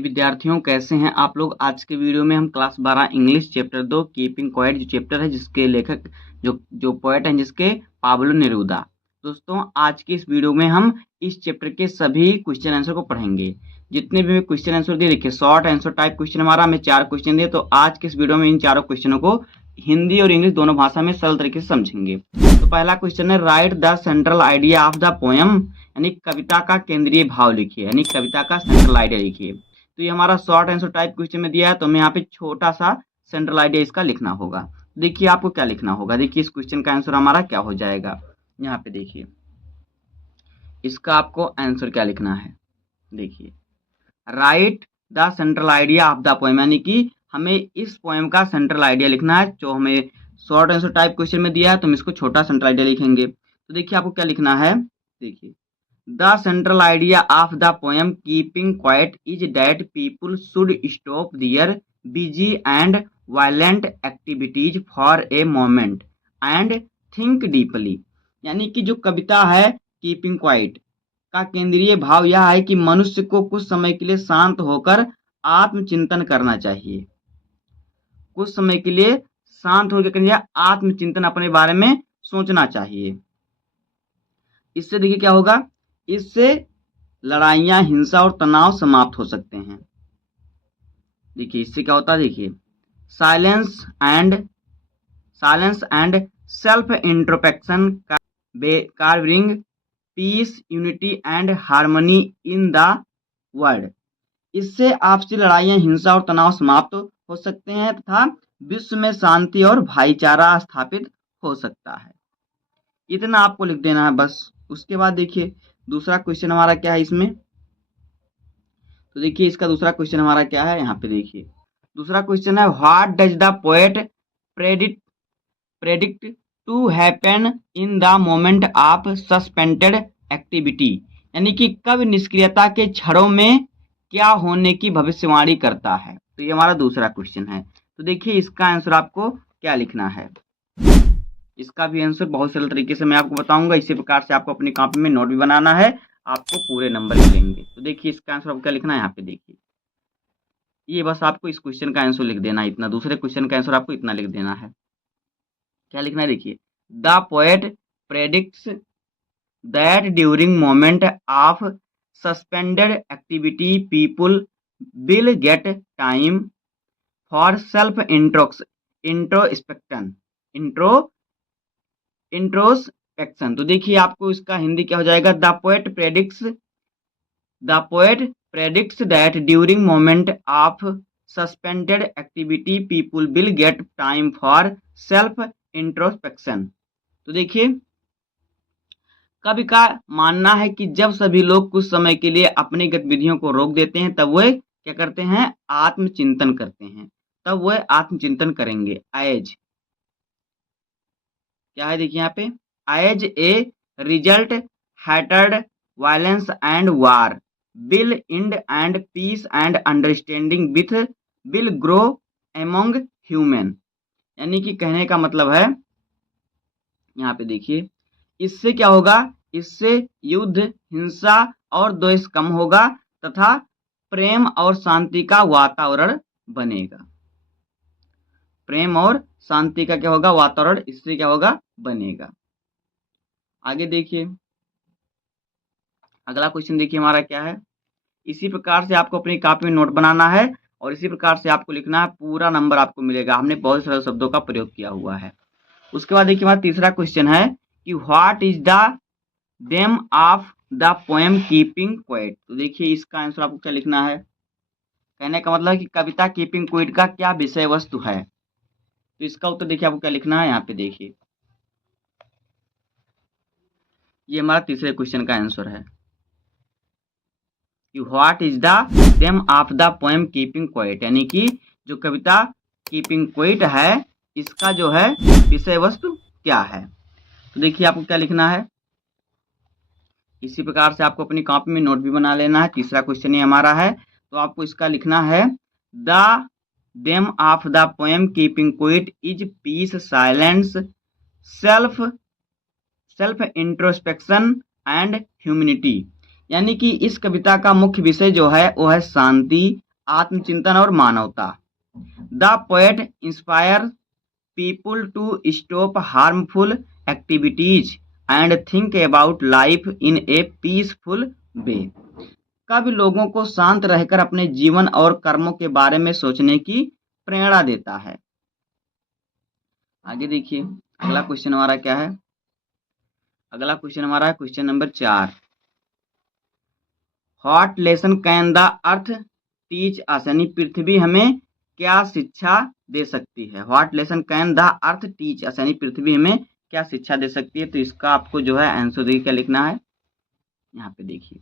विद्यार्थियों, कैसे हैं आप लोग। आज के वीडियो में हम class 12 English chapter 2 keeping quiet जो चैप्टर है जिसके लेखक जो पोएट हैं जिसके पाब्लो नेरूदा। दोस्तों, आज की इस वीडियो में हम इस चैप्टर के सभी क्वेश्चन आंसर को पढ़ेंगे। जितने भी क्वेश्चन आंसर दिए, देखिए शॉर्ट आंसर टाइप क्वेश्चन हमारा हमें 4 क्वेश्चन दिए, तो आज के इस वीडियो में इन चारों क्वेश्चनों को हिंदी और इंग्लिश दोनों भाषा में सरल तरीके से समझेंगे। तो पहला क्वेश्चन है, right the central idea of the poem, यानी कविता का केंद्रीय भाव लिखिए, यानी कविता का सेंट्रल आइडिया लिखिए। तो ये हमारा शॉर्ट आंसर टाइप क्वेश्चन में दिया है, तो हमें यहाँ पे छोटा सा सेंट्रल आइडिया इसका लिखना होगा। देखिए आपको क्या लिखना होगा, देखिए इस क्वेश्चन का आंसर हमारा क्या हो जाएगा। यहाँ पे देखिए इसका आपको आंसर क्या लिखना है। देखिए right the central idea of the poem, यानी कि हमें इस पोएम का सेंट्रल आइडिया लिखना है। जो हमें शॉर्ट आंसर टाइप क्वेश्चन में दिया है तो हम इसको छोटा सेंट्रल आइडिया लिखेंगे। तो देखिए आपको क्या लिखना है, देखिए the central idea of the poem keeping quiet is that people should stop their busy and violent activities for a moment and think deeply. यानी कि जो कविता है कीपिंग क्वाइट का केंद्रीय भाव यह है कि मनुष्य को कुछ समय के लिए शांत होकर आत्मचिंतन करना चाहिए। कुछ समय के लिए शांत होकर आत्मचिंतन अपने बारे में सोचना चाहिए। इससे देखिए क्या होगा, इससे लड़ाइयाँ, हिंसा और तनाव समाप्त हो सकते हैं। देखिए इससे क्या होता है, देखिए silence and self introspection car bring peace, unity and harmony in the world. इससे आपसी लड़ाइयाँ, हिंसा और तनाव समाप्त हो सकते हैं तथा विश्व में शांति और भाईचारा स्थापित हो सकता है। इतना आपको लिख देना है बस। उसके बाद देखिए दूसरा क्वेश्चन हमारा क्या है इसमें। तो देखिए इसका दूसरा क्वेश्चन हमारा क्या है, यहाँ पे देखिए दूसरा क्वेश्चन है, what does the poet predict to happen in the moment of suspended activity. यानी कि कब निष्क्रियता के क्षणों में क्या होने की भविष्यवाणी करता है। तो ये हमारा दूसरा क्वेश्चन है। तो देखिए इसका आंसर आपको क्या लिखना है। इसका भी आंसर बहुत सरल तरीके से मैं आपको बताऊंगा। इसी प्रकार से आपको अपनी कॉपी में नोट भी बनाना है, आपको पूरे नंबर मिलेंगे। तो देखिए इसका आंसर आपको क्या लिखना है, यहाँ पे देखिए ये बस आपको इस क्वेश्चन का आंसर लिख देना है इतना। दूसरे क्वेश्चन का आंसर आपको इतना लिख देना है। क्या लिखना है, देखिए the poet predicts that during moment of suspended activity people will get time for self introspection. तो देखिए आपको इसका हिंदी क्या हो जाएगा, the poet predicts that during moment of suspended activity people will get time for self introspection. तो देखिए कवि का मानना है कि जब सभी लोग कुछ समय के लिए अपनी गतिविधियों को रोक देते हैं तब वे क्या करते हैं, आत्मचिंतन करते हैं। तब वे आत्मचिंतन करेंगे। एज क्या है, देखिए यहाँ पे as a result hatred violence and war will end and peace and understanding with will grow among human. यानी कि कहने का मतलब है, यहाँ पे देखिए इससे क्या होगा, इससे युद्ध, हिंसा और द्वेष कम होगा तथा प्रेम और शांति का वातावरण बनेगा। प्रेम और शांति का क्या होगा, वातावरण इससे क्या होगा, बनेगा। आगे देखिए अगला क्वेश्चन देखिए हमारा क्या है। इसी प्रकार से आपको अपनी कॉपी में नोट बनाना है और इसी प्रकार से आपको लिखना है, पूरा नंबर आपको मिलेगा। हमने बहुत सारे शब्दों का प्रयोग किया हुआ है। उसके बाद देखिए हमारा तीसरा क्वेश्चन है कि what is the name of the poem keeping quite. तो देखिए इसका आंसर आपको क्या लिखना है। कहने का मतलब है कि कविता कीपिंग क्वाइट का क्या विषय वस्तु है। तो इसका उत्तर देखिए आपको क्या लिखना है, यहाँ पे देखिए ये हमारा तीसरे क्वेश्चन का आंसर है कि what is the name of the poem keeping quite, यानी कि जो कविता कीपिंग क्वाइट है इसका जो है विषय वस्तु क्या है। तो देखिए आपको क्या लिखना है। इसी प्रकार से आपको अपनी कॉपी में नोट भी बना लेना है। तीसरा क्वेश्चन ये हमारा है, तो आपको इसका लिखना है, the name of the poem keeping quiet is peace, silence, self introspection and humanity. यानी कि इस कविता का मुख्य विषय जो है वो है शांति, आत्मचिंतन और मानवता। The poet inspire people to stop harmful activities and think about life in a peaceful way. कवि लोगों को शांत रहकर अपने जीवन और कर्मों के बारे में सोचने की प्रेरणा देता है। आगे देखिए अगला क्वेश्चन हमारा क्या है। अगला क्वेश्चन हमारा है question number 4। What lesson can the earth teach us, यानी पृथ्वी हमें क्या शिक्षा दे सकती है। What lesson can the earth teach us, यानी पृथ्वी हमें क्या शिक्षा दे सकती है। तो इसका आपको जो है आंसर देखिए क्या लिखना है। यहाँ पे देखिए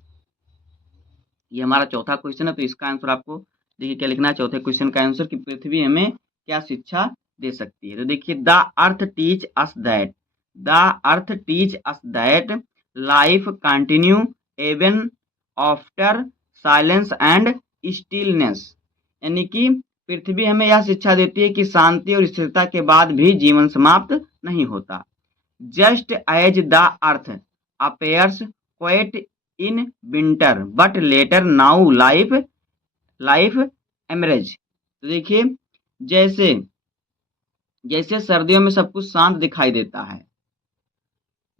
ये हमारा चौथा क्वेश्चन है, तो इसका आंसर आपको देखिए क्या लिखना है। चौथे क्वेश्चन का आंसर कि पृथ्वी हमें क्या शिक्षा दे सकती है। तो देखिए the earth teach us that, the earth teach us that life continue even after silence and stillness, यानी कि पृथ्वी हमें यह शिक्षा देती है कि शांति और स्थिरता के बाद भी जीवन समाप्त नहीं होता। Just as the earth appears quiet in winter but later now life emerge. तो देखिए जैसे जैसे सर्दियों में सब कुछ शांत दिखाई देता है,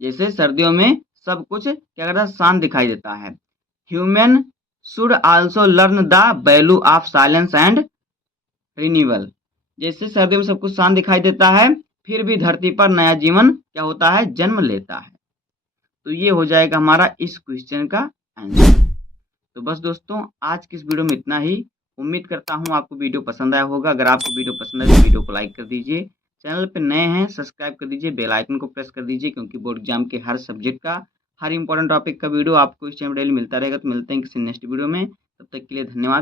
जैसे सर्दियों में सब कुछ क्या करता है, शांत दिखाई देता है। Human should also learn the value of silence and renewal. जैसे सर्दियों में सब कुछ शांत दिखाई देता है, फिर भी धरती पर नया जीवन क्या होता है, जन्म लेता है। तो ये हो जाएगा हमारा इस क्वेश्चन का आंसर। तो बस दोस्तों आज की इस वीडियो में इतना ही। उम्मीद करता हूँ आपको वीडियो पसंद आया होगा। अगर आपको वीडियो पसंद आए तो वीडियो को लाइक कर दीजिए, चैनल पर नए हैं सब्सक्राइब कर दीजिए, बेल आइकन को प्रेस कर दीजिए, क्योंकि बोर्ड एग्जाम के हर सब्जेक्ट का हर इंपॉर्टेंट टॉपिक का वीडियो आपको इस चैनल पर डेली मिलता रहेगा। तो मिलते हैं किसी नेक्स्ट वीडियो में, तब तक के लिए धन्यवाद।